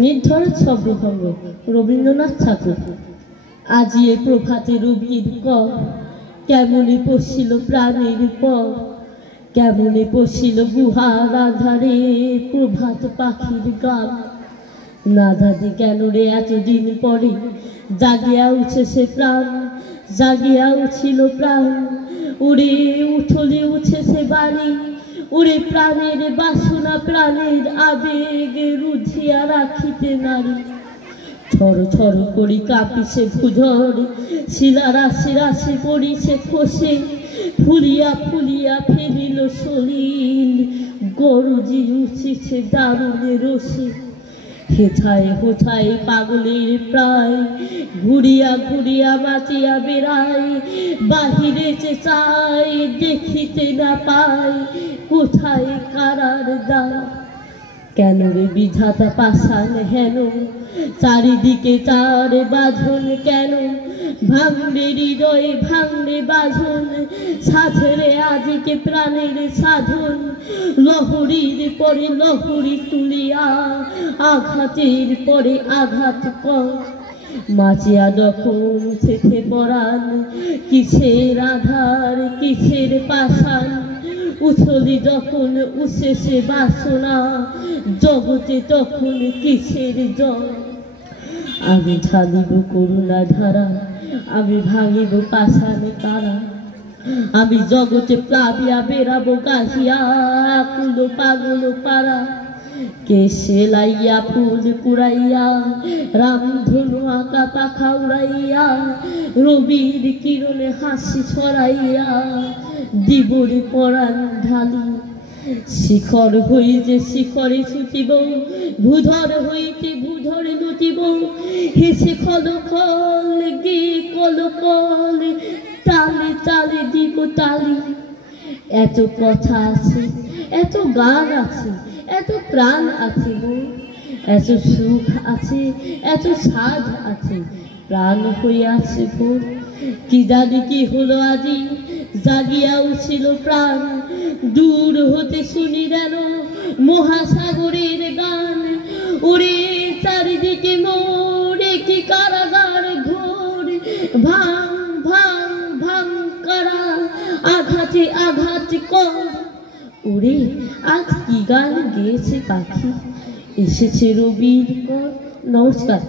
নির্ঝর ছব্রভঙ্গ রবীন্দ্রনাথ ঠাকুর। আজি এ প্রভাতে রবির কর, কেমনে পশিল প্রাণের পর, কেমনে পশিল গুহার আধারে প্রভাত পাখির গান। না দাদি কেন রে এতদিন পরে জাগিয়া উঠেছে প্রাণ, জাগিয়া উঠিল প্রাণ। উড়ে উঠলে উঠেছে বাড়ি, উড়ে প্রাণের বাসনা প্রাণের আবেগ রুধিয়া রাখিতে নারী। থর থর করি কাঁপিছে ভূধর, শিলা রাশি রাশি পড়িছে খসে, ফুলিয়া ফুলিয়া ফেলিল সলিল, গরজি উঠিছে দারুণে রসে। হেথায় হোথায় পাগলের প্রায়, ঘুরিয়া ঘুরিয়া বাঁচিয়া বেড়ায়, বাহিরে যে চাই দেখিতে না পায়, কোথায় কারার দ্বার। কেন রে বিধাতা পাষাণ হেন, চারিদিকে তার বাঁধন কেন, ভাঙবে হৃদয়ে ভাঙবে বাঁধন, সাধরে আজকে প্রাণের সাধন। লহরীর পরে লহরী তুলিয়া, আঘাতের পরে আঘাত কর। মাচিয়া যখন থেকে পরাণ, কিসের আধার কিসের পাষাণ, উথলি যখন উশেষে বাসনা, জগতে তখন কিসের জল। আমি ঢালিব করুণা ধারা, আমি ভাঙিব পাষাণ তারা, আমি জগতে প্লাবিয়া বেড়াবো গাহিয়া আকুল পাগল পাড়া। কে সেলাইয়া ফুল কুড়াইয়া, রামধনু আঁকা পাখা উড়াইয়া, রবির কিরণে হাসি ছড়াইয়া, দিবর পরাণ ঢালি। শিখর হইতে শিখরে ছুটিব, ভূধর হইতে ভূধরে লুটিব, হেসে খল খল গে কল কল, তালে তালে দিব তালি। এত কথা আছে, এত গান আছে, এত প্রাণ আছে মোর, এত সুখ আছে, এত স্বাদ আছে, প্রাণ হইয়াছে ভোর। কি জানি কি হলো আজি, জাগিয়া উঠিল প্রাণ, দূর হতে শুনি যেন মহাসাগরের গান। ওরে চারিদিকে মোরে কি কারাগার ঘোর, ভাঙ ভাঙ ভাঙ করা, আঘাতে আঘাত কর। ওরে আজ কি গান গেয়েছে পাখি, এসেছে রবির কর। নমস্কার।